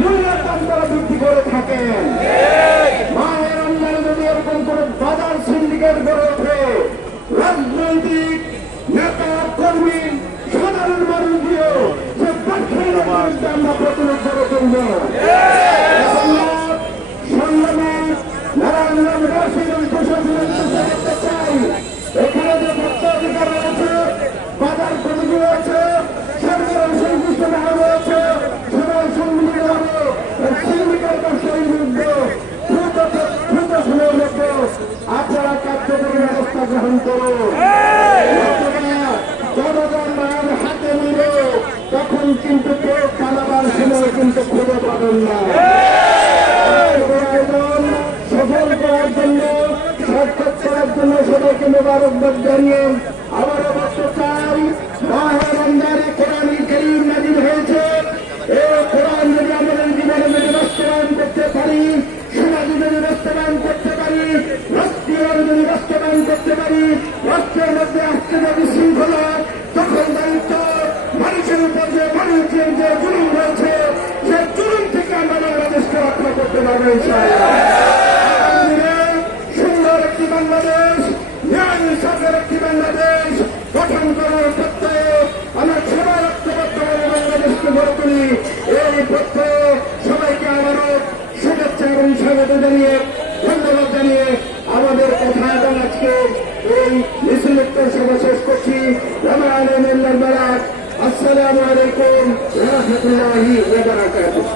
মূল্যের দাম তারা বৃদ্ধি করে থাকেন। মায়ের রমজানে যদি এরকম করে বাজার সিন্ডিকেট গড়ে ওঠে, রাজনৈতিক নেতা কর্মী সাধারণ মানুষ দিয়েও যে ব্যবসায়ীর বিরুদ্ধে আমরা প্রতিরোধ করে তুলব। এখানে যে ভোক্ত অধিকার রয়েছে, বাজার কমিটি রয়েছে, সরকারের সংশ্লিষ্ট মহল রয়েছে, সবাই সম্মিলিত হবে সিন্ডিকেট ব্যবসায়ীর বিরুদ্ধে দ্রুত সময়ের মধ্যে আপনারা কার্যকরী ব্যবস্থা গ্রহণ করুন। জনগণ হাতে নিলে তখন কিন্তু কেউ পালাবার সময় কিন্তু খুঁজে পাবেন না। সফল করার জন্য, সার্থক করার জন্য সবাইকে মোবারকবাদ জানিয়ে আবারও বলতে চাই, মাহে রমজানে কোরআন কারীম নাযিল হয়েছে। এই কোরআন যদি আমাদের জীবনে যদি বাস্তবায়ন করতে পারি, সমাজে যদি বাস্তবায়ন করতে পারি, রাষ্ট্রীয় যদি বাস্তবায়ন করতে পারি, রাষ্ট্রের মধ্যে আসছে যদি শৃঙ্খলা, তখন দায়িত্ব মানুষের উপর যে মানুষের যে জুলুম রয়েছে, সেই জুলুম থেকে আমরা বাংলাদেশকে রক্ষা করতে পারবো ইনশাআল্লাহ। সুন্দর একটি বাংলাদেশ, ন্যায় ইনসাফের একটি বাংলাদেশ গঠন করার প্রত্যয়ে আমরা সবাই ঐক্যবদ্ধ হয়ে বাংলাদেশকে গড়ে তুলি। এই প্রত্যয়ে সবাইকে আবারও শুভেচ্ছা এবং স্বাগত জানিয়ে, ধন্যবাদ জানিয়ে আমাদের কথা এবং আজকে এই মিছিলোত্তর সভা শেষ করছি। আসসালামু আলাইকুম ওয়া রাহমাতুল্লাহি ওয়া বারাকাতুহু।